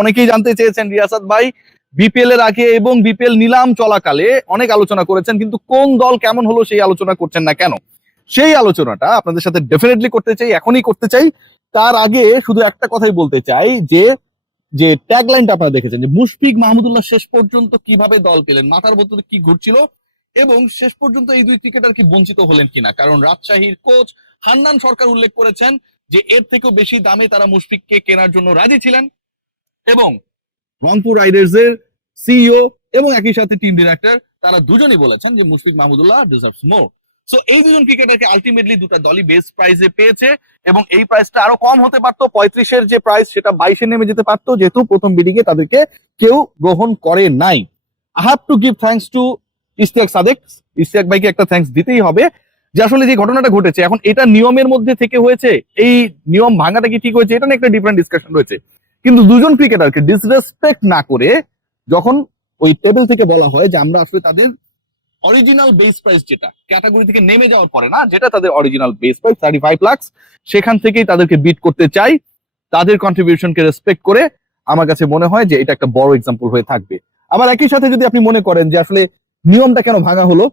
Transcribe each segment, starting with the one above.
অনেকেই জানতে চেয়েছেন রিয়াসাত ভাই বিপিএল এর আগে এবং বিপিএল নিলাম চলাকালে অনেক আলোচনা করেছেন, কিন্তু কোন দল কেমন হলো সেই আলোচনা করছেন না কেন? সেই আলোচনাটা আপনাদের সাথে ডেফিনেটলি করতে চাই, এখনই করতে চাই। তার আগে শুধু একটা কথাই বলতে চাই যে যে ট্যাগলাইনটা আপনারা দেখেছেন যে মুশফিক মাহমুদুল্লাহ শেষ পর্যন্ত কিভাবে দল পেলেন, মাথার ভেতরে কি ঘুরছিল এবং শেষ পর্যন্ত এই দুই ক্রিকেটার কি বঞ্চিত হলেন কিনা। কারণ রাজশাহীর কোচ হান্নান সরকার উল্লেখ করেছেন যে এর থেকেও বেশি দামে তারা মুশফিককে কেনার জন্য রাজি ছিলেন, এবং রংপুর রাইডার্স এর সিইও এবং একই সাথে টিম ডিরেক্টর তারা দুজনেই বলেছেন যে মুশফিক মাহমুদুল্লাহ ডিজার্ভস মোর। সো এই দুজন ক্রিকেটারকে আলটিমেটলি দুটা দলই বেস্ট প্রাইসে পেয়েছে, এবং এই প্রাইসটা আরো কম হতে পারতো, 35-এর যে প্রাইস সেটা 22-এ নেমে যেতে পারতো, যেহেতু প্রথম বিডিং এ তাদেরকে কেউ গ্রহণ করে নাই। I have to give thanks to Ishtiaq Sadek. Ishtiaq ভাইকে একটা থ্যাঙ্কস দিতেই হবে যে আসলে যে ঘটনাটা ঘটেছে এখন এটা নিয়মের মধ্যে থেকে হয়েছে, এই নিয়ম ভাঙাটা কি ঠিক হয়েছে এটা নিয়ে একটা ডিফারেন্ট ডিসকাশন রয়েছে, কিন্তু দুজন ক্রিকেটারকে ডিসরেসপেক্ট না করে যখন ওই টেবিল থেকে বলা হয় যে আমরা আসলে তাদের অরিজিনাল বেস প্রাইস, যেটা ক্যাটাগরি থেকে নেমে যাওয়ার পরে না, যেটা তাদের অরিজিনাল বেস প্রাইস 35 লাখ, সেখান থেকেই তাদেরকে বিট করতে চাই, তাদের কন্ট্রিবিউশনকে রেসপেক্ট করে, আমার কাছে মনে হয় যে এটা একটা বড় এক্সাম্পল হয়ে থাকবে। আবার একই সাথে যদি আপনি মনে করেন যে আসলে নিয়মটা কেন ভাঙা হলো,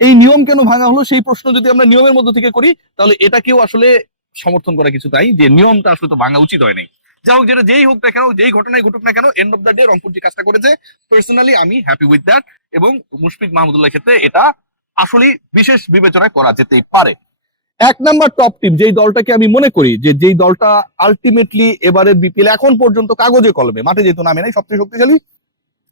এই নিয়ম কেন ভাঙা হলো সেই প্রশ্ন যদি আমরা নিয়মের মধ্যে থেকে করি, তাহলে এটাকেও আসলে সমর্থন করা কিছু তাই যে নিয়মটা আসলে তো ভাঙা উচিত হয় নাই। যাই হোক, যেটা যেই হোক না কেন, যেই ঘটনায় ঘটুক না কেন, and of the day Rangpur যে কাজটা করেছে পার্সোনালি আমি হ্যাপি উইথ দ্যাট, এবং মুশফিক মাহমুদুল্লাহ ক্ষেত্রে এটা আসলে বিশেষ বিবেচনা করা যেতেই পারে। এক নাম্বার টপ টিম যেই দলটাকে আমি মনে করি যে যেই দলটা আলটিমেটলি এবারের বিপিএল এখন পর্যন্ত কাগজে কলমে, মাঠে যেহেতু নামে নাই, সবচেয়ে শক্তিশালী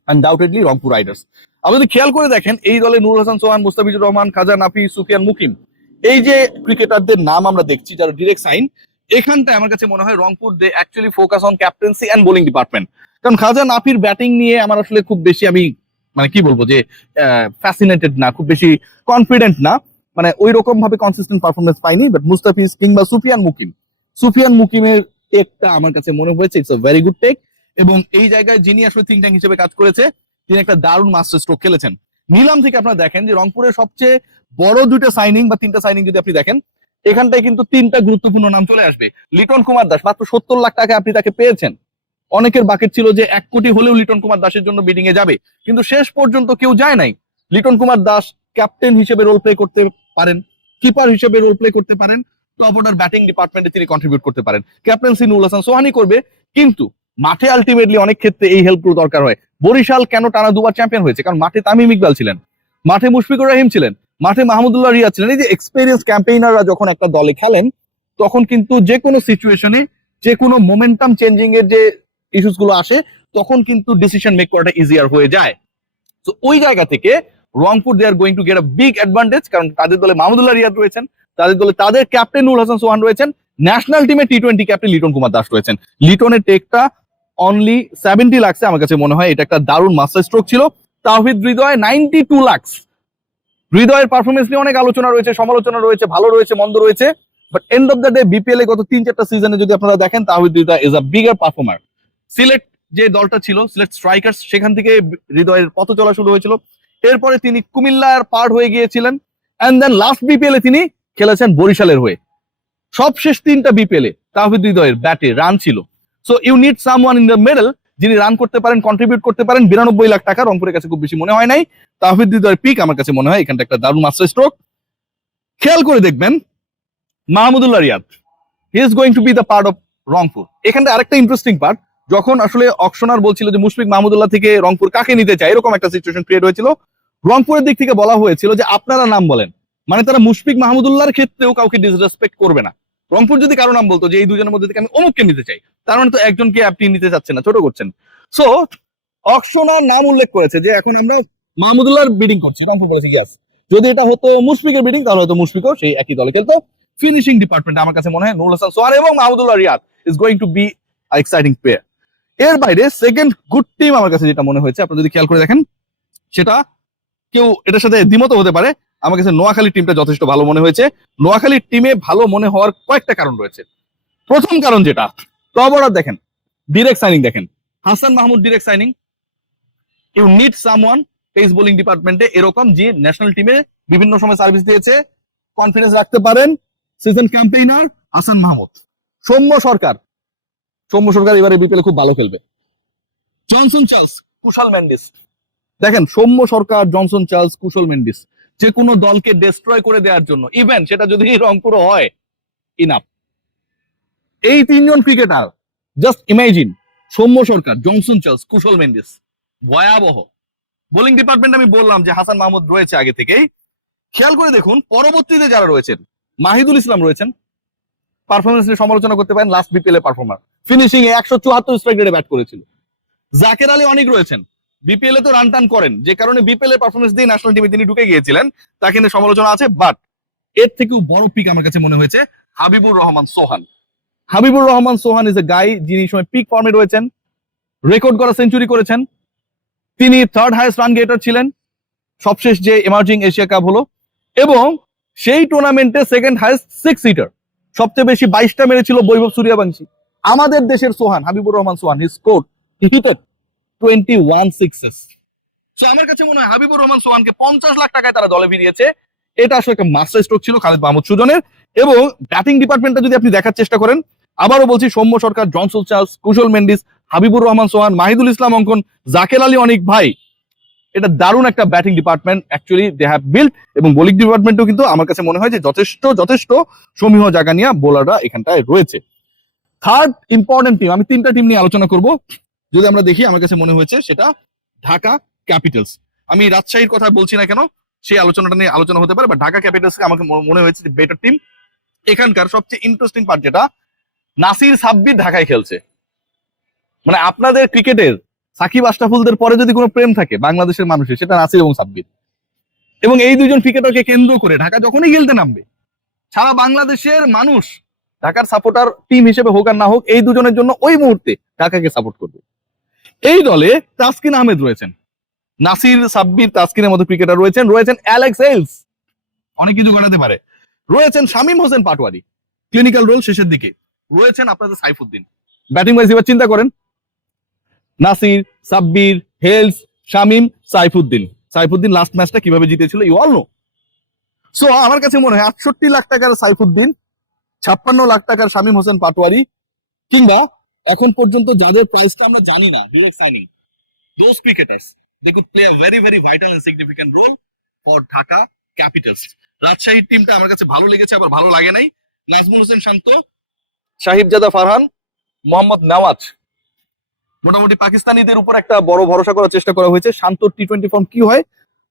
আনডাউটেডলি রংপুর রাইডার্স। আপনি যদি খেয়াল করে দেখেন এই দলে নূর হাসান সোহান, মুস্তাফিজুর রহমান, খাজা নাফি, সুফিয়ান মুকিম, এই যে ক্রিকেটারদের নাম আমরা দেখছি যারা ডিরেক্ট সাইন, এখানটায় আমার কাছে মনে হয় Rangpur they actually focus on captaincy and bowling department. কারণ খাজা নাফির ব্যাটিং নিয়ে আমার আসলে খুব বেশি আমি মানে কি বলবো যে ফ্যাসিনেটেড না, খুব বেশি কনফিডেন্ট না, মানে ওই রকম ভাবে কনসিস্টেন্ট পারফরমেন্স পাইনি। বাট মুস্তাফিজ কিংবা সুফিয়ান মুকিমের টেকটা আমার কাছে মনে হয়েছে it's a very good take, এবং এই জায়গায় যিনি আসলে থিঙ্ক ট্যাঙ্ক হিসেবে কাজ করেছে তিনি একটা দারুণ মাস্টার স্ট্রোক খেলেছেন। নিলাম থেকে আপনারা দেখেন যে রংপুরের সবচেয়ে বড় দুটো সাইনিং বা তিনটা সাইনিং যদি আপনি দেখেন, এখানটায় কিন্তু তিনটা গুরুত্বপূর্ণ নাম চলে আসবে। লিটন কুমার দাস মাত্র 70 লাখ টাকা আপনি তাকে পেয়েছেন। অনেকের বাকেট ছিল যে 1 কোটি হলেও লিটন কুমার দাসের জন্য বিডিং এ যাবে, কিন্তু শেষ পর্যন্ত কেউ যায় নাই। লিটন কুমার দাস ক্যাপ্টেন হিসেবে রোল প্লে করতে পারেন, কিপার হিসেবে রোল প্লে করতে পারেন, টপ অর্ডার ব্যাটিং ডিপার্টমেন্টে তিনি কন্ট্রিবিউট করতে পারেন। ক্যাপ্টেন্সি নুরুল হাসান সোহানি করবে, কিন্তু মাঠে আলটিমেটলি অনেক ক্ষেত্রে এই হেল্প গুলো দরকার হয়। বরিশাল কেন টানা দুবার চ্যাম্পিয়ন হয়েছে? কারণ মাঠে তামিম ইকবাল ছিলেন, মাঠে মুশফিকুর রহিম ছিলেন, মাঠে মাহমুদুল্লাহ রিয়াদ ছিলেন। এই যে এক্সপেরিয়েন্স ক্যাম্পেইনাররা যখন একটা দলে খেলেন, তখন কিন্তু যে কোনো সিচুয়েশনে, যে কোনো মোমেন্টাম চেঞ্জিং এর যে ইস্যুস গুলো আসে, তখন কিন্তু ডিসিশন মেক করাটা ইজিয়ার হয়ে যায়। তো ওই জায়গা থেকে Rangpur they are going to get a big advantage, কারণ তাদের দলে মাহমুদুল্লাহ রিয়াদ রয়েছেন, তাদের দলে তাদের ক্যাপ্টেন নুরুল হাসান সোহান রয়েছেন, ন্যাশনাল টিমে টি-20 ক্যাপ্টেন লিটন কুমার দাস রয়েছেন। লিটনের টেকটা অনলি 70 লাখসে আমার কাছে মনে হয় এটা একটা দারুণ মাস্টার স্ট্রোক ছিল। তাওহিদ হৃদয় 92 লাখ। হৃদয়ের পারফরমেন্স নিয়ে অনেক আলোচনা রয়েছে, সমালোচনা রয়েছে, ভালো রয়েছে, মন্দ রয়েছে, but end of the day BPL এ গত 3-4টা সিজনে যদি আপনারা দেখেন, Towhid Hridoy is a bigger performer. Sylhet যে দলটা ছিল, সিলেট স্ট্রাইকার্স, সেখান থেকে হৃদয়ের পথ চলা শুরু হয়েছিল। এরপরে তিনি কুমিল্লার পার্ট হয়ে গিয়েছিলেন, এন্ড দেন লাস্ট বিপিএল এ তিনি খেলেছেন বরিশালের হয়ে। সবশেষ 3টা বিপিএল এ তাওহিদ হৃদয়ের ব্যাটে রান ছিল। So you need someone in the middle যিনি রান করতে পারেন, কন্ট্রিবিউট করতে পারেন। 92 লাখ টাকা রংপুরের কাছে খুব বেশি মনে হয় নাই। তাওহিদ হৃদয়ের পিক আমার কাছে মনে হয় এখানটা একটা দারুণ মাস্টার স্ট্রোক। খেয়াল করে দেখবেন Mahmudullah Riyad, he is going to be the part of Rangpur. এখানটা আরেকটা ইন্টারেস্টিং পার্ট, যখন আসলে অকশনার বলছিল যে মুশফিক মাহমুদুল্লাহ থেকে রংপুর কাকে নিতে চায়, এরকম একটা সিচুয়েশন ক্রিয়েট হয়েছিল। রংপুরের দিক থেকে বলা হয়েছিল যে আপনারা নাম বলেন, মানে তারা মুশফিক মাহমুদুল্লাহর ক্ষেত্রেও কাউকে ডিসরেসপেক্ট করবে না। রংপুর যদি কারো নাম বলতো যে এই দুজনের মধ্যে থেকে আমি অমুককে নিতে চাই, তার মানে তো একজনকে আপনি নিতে চাচ্ছেন না, ছোট করছেন। সো অকশনার নাম উল্লেখ করেছে যে এখন আমরা মাহমুদুল্লাহর বিডিং করছি, রংপুর বলেছে ইয়াস। যদি এটা হতো মুশফিকের বিডিং, তাহলে হয়তো মুশফিকও সেই একই দলে খেলতো। ফিনিশিং ডিপার্টমেন্ট আমার কাছে মনে হয় নুরুল হাসান সোহান এবং Mahmudullah Riyad is going to be exciting player. এর বাইরে সেকেন্ড গুড টিম আমার কাছে যেটা মনে হয়েছে, আপনি যদি খেয়াল করে দেখেন, সেটা কেউ এটার সাথে দ্বিমত হতে পারে, আমার কাছে নোয়াখালী টিমটা যথেষ্ট ভালো মনে হয়েছে। নোয়াখালীর টিমে ভালো মনে হওয়ার কয়েকটা কারণ রয়েছে। প্রথম কারণ যেটা, টপ অর্ডার দেখেন, ডিরেক্ট সাইনিং দেখেন, Hasan Mahmud direct signing. You need someone pace bowling ডিপার্টমেন্টে এরকম যে ন্যাশনাল টিমে বিভিন্ন সময় সার্ভিস দিয়েছে, কনফিডেন্স রাখতে পারেন। Season campaigner Hasan Mahmud. সৌম্য সরকার এবারে বিপিএল খুব ভালো খেলবে। Johnson Charles, Kusal Mendis. দেখেন, সৌম্য সরকার, জনসন চার্লস, কুশল মেন্ডিস, যে কোনো দলকে ডিস্ট্রয় করে দেওয়ার জন্য, ইভেন সেটা যদি রংপুর হয়, ইনাফ। এই তিনজন cricketer, just imagine, Soumya Sarkar, Johnson Charles, Kusal Mendis, ভয়াবহ। বোলিং ডিপার্টমেন্ট আমি বললাম যে হাসান মাহমুদ রয়েছে আগে থেকেই। খেয়াল করে দেখুন পরবর্তীতে যারা রয়েছেন, মাহিদুল ইসলাম রয়েছেন, পারফরমেন্স নিয়ে সমালোচনা করতে পারেন, লাস্ট বিপিএল এ পারফর্মার, ফিনিশিং এ 174 স্ট্রাইক রেটে ব্যাট করেছিল। জাকের আলী অনেক রয়েছেন, বিপিএল এ তো রান টান করেন, যে কারণে বিপিএল এর পারফরমেন্স দিয়ে ন্যাশনাল টিমে তিনি ঢুকে গিয়েছিলেন, তাকে নিয়ে সমালোচনা আছে। বাট এর থেকেও বড় পিক আমার কাছে মনে হয়েছে হাবিবুর রহমান সোহান। হাবিবুর রহমান সোহান ইজ এ গাই যিনি সময় পিক ফর্মে রয়েছেন, রেকর্ড করা সেঞ্চুরি করেছেন। তিনি থার্ড হাইয়েস্ট রান গেটার ছিলেন সবশেষ যে এমার্জিং এশিয়া কাপ হলো, এবং সেই টুর্নামেন্টে সেকেন্ড হাইয়েস্ট সিক্স সিটার, সবচেয়ে বেশি 22টা মেরেছিল বৈভব সূর্যবংশী। আমাদের দেশের সোহান, হাবিবুর রহমান সোহান, হি স্কোরড, হি হিটেড 21 সিক্সেস। সো আমার কাছে মনে হয় হাবিবুর রহমান সোহানকে 50 লাখ টাকায় তারা দলে ফিরিয়েছে। এটা আসলে একটা মাস্টার স্ট্রোক ছিল খালিদ মাহমুদ সুজনের। এবং ব্যাটিং ডিপার্টমেন্টটা যদি আপনি দেখার চেষ্টা করেন, আবারও বলছি, সৌম্য সরকার, জনসন চার্লস, কুশল মেন্ডিস, হাবিবুর রহমান সোহান, মাহিদুল ইসলাম অঙ্কন, জাকের আলী অনিক, ভাই এটা দারুণ একটা batting department actually they have build. এবং বোলিং ডিপার্টমেন্টও কিন্তু আমার কাছে মনে হয় যে যথেষ্ট সমীহ জায়গা নিয়ে বোলাররা এখানটায় রয়েছে। থার্ড ইম্পর্টেন্ট টিম, আমি তিনটা টিম নিয়ে আলোচনা করব। যদি আমরা দেখি, আমার কাছে মনে হয়েছে সেটা ঢাকা ক্যাপিটালস। আমি রাজশাহীর কথা বলছি না কেন, সেই আলোচনাটা নিয়ে আলোচনা হতে পারে, বা ঢাকা ক্যাপিটালস আমাকে মনে হয়েছে বেটার টিম। এখানকার সবচেয়ে ইন্টারেস্টিং পার্ট যেটা, নাসির সাব্বির ঢাকায় খেলছে। মানে আপনাদের ক্রিকেটের সাকিব আশরাফুলদের পরে যদি কোনো প্রেম থাকে বাংলাদেশের মানুষের, সেটা নাসির এবং সাব্বির। এবং এই দুজন ক্রিকেটারকে কেন্দ্র করে ঢাকা যখনই খেলতে নামবে, সারা বাংলাদেশের মানুষ ঢাকার সাপোর্টার টিম হিসেবে হোক আর না হোক, এই দুজনের জন্য ওই মুহূর্তে ঢাকাকে সাপোর্ট করবে। এই দলে তাসকিন আহমেদ রয়েছেন, নাসির, সাব্বির, তাসকিনের মতো ক্রিকেটার রয়েছেন অ্যালেক্স হেলস, অনেক কিছু ঘটাতে পারে, রয়েছেন শামীম হোসেন পাটোয়ারি, ক্লিনিক্যাল রোল শেষের দিকে, রয়েছেন আপনাদের সাইফুদ্দিন। ব্যাটিং ওয়াইজ এবার চিন্তা করেন, নাসির, সাব্বির, হেলস, শামীম, সাইফুদ্দিন লাস্ট ম্যাচটা কিভাবে জিতেছিল ইউ অল নো। সো আমার কাছে মনে হয় 68 লাখ টাকার সাইফুদ্দিন, 56 লাখ টাকার শামীম হোসেন পাটোয়ারি, কিংবা এখন পর্যন্ত যাদের প্রাইসটা আমরা জানি না, direct signing, those cricketers, they could play a very very vital and significant role for Dhaka Capitals. রাজশাহীর টিমটা আমার কাছে ভালো লেগেছে, আবার ভালো লাগে নাই। নাজমুল হোসেন শান্ত, সাহিবজাদা ফারহান, মোহাম্মদ নওয়াজ, মোটামুটি পাকিস্তানিদের উপর একটা বড় ভরসা করার চেষ্টা করা হয়েছে। শান্তর টি-20 ফর্ম কি হয়,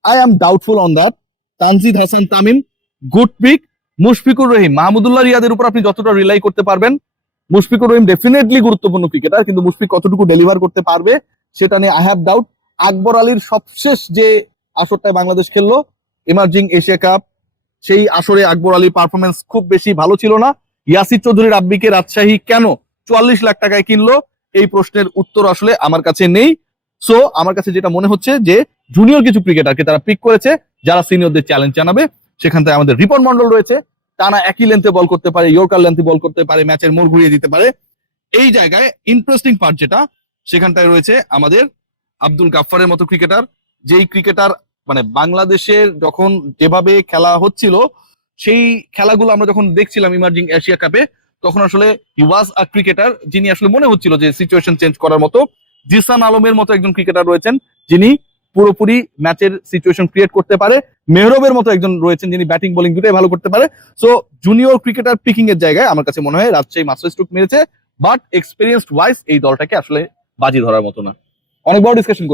I am doubtful on that. Tanzid Hasan Tamim, good pick. Mushfiqur Rahim, Mahmudullah রিয়াদের উপর আপনি যতটা রিলাই করতে পারবেন, মুশফিকুর রহিম ডেফিনেটলি গুরুত্বপূর্ণ ক্রিকেটার, কিন্তু মুশফিক কতটুকু ডেলিভার করতে পারবে সেটা নিয়ে আই হ্যাভ ডাউট। আকবর আলীর সবশেষ যে আসরটায় বাংলাদেশ খেললো এমার্জিং এশিয়া কাপ, সেই আসরে আকবর আলীর পারফরমেন্স খুব বেশি ভালো ছিল না। ইয়াসির চৌধুরী রাব্বিকে রাজশাহী কেন 44 লাখ টাকায় কিনলো, এই প্রশ্নের উত্তর আসলে আমার কাছে নেই। সো আমার কাছে যেটা মনে হচ্ছে যে জুনিয়র কিছু ক্রিকেটারকে তারা পিক করেছে যারা সিনিয়রদের চ্যালেঞ্জ জানাবে। সেখান থেকে আমাদের রিপন মন্ডল রয়েছে, টানা একই লেন্থে বল করতে পারে, ইয়র্কার লেন্থে বল করতে পারে, ম্যাচের মোড় ঘুরিয়ে দিতে পারে। এই জায়গায় ইন্টারেস্টিং পার্ট যেটা, সেখানটায় রয়েছে আমাদের আব্দুল গাফফারের মতো ক্রিকেটার, যেই ক্রিকেটার মানে বাংলাদেশের যখন যেভাবে খেলা হচ্ছিল, সেই খেলাগুলো আমরা যখন দেখছিলাম ইমার্জিং এশিয়া কাপে, তখন আসলে হি ওয়াজ আ ক্রিকেটার যিনি আসলে মনে হচ্ছিল যে সিচুয়েশন চেঞ্জ করার মতো। জিসান আলমের মতো একজন ক্রিকেটার রয়েছেন যিনি পুরোপুরি ম্যাচের সিচুয়েশন ক্রিয়েট করতে পারে। মেহরবের মতো একজন রয়েছেন যিনি ব্যাটিং বোলিং দুটাই ভালো করতে পারে। সো জুনিয়র ক্রিকেটার পিকিং এর জায়গায় আমার কাছে মনে হয় রাজশাহী মাস্টার স্ট্রোক মেরেছে, বাট এক্সপিরিয়েন্সড ওয়াইজ এই দলটাকে আসলে বাজি ধরার মতো না। অনেক বড় ডিসকাশন করে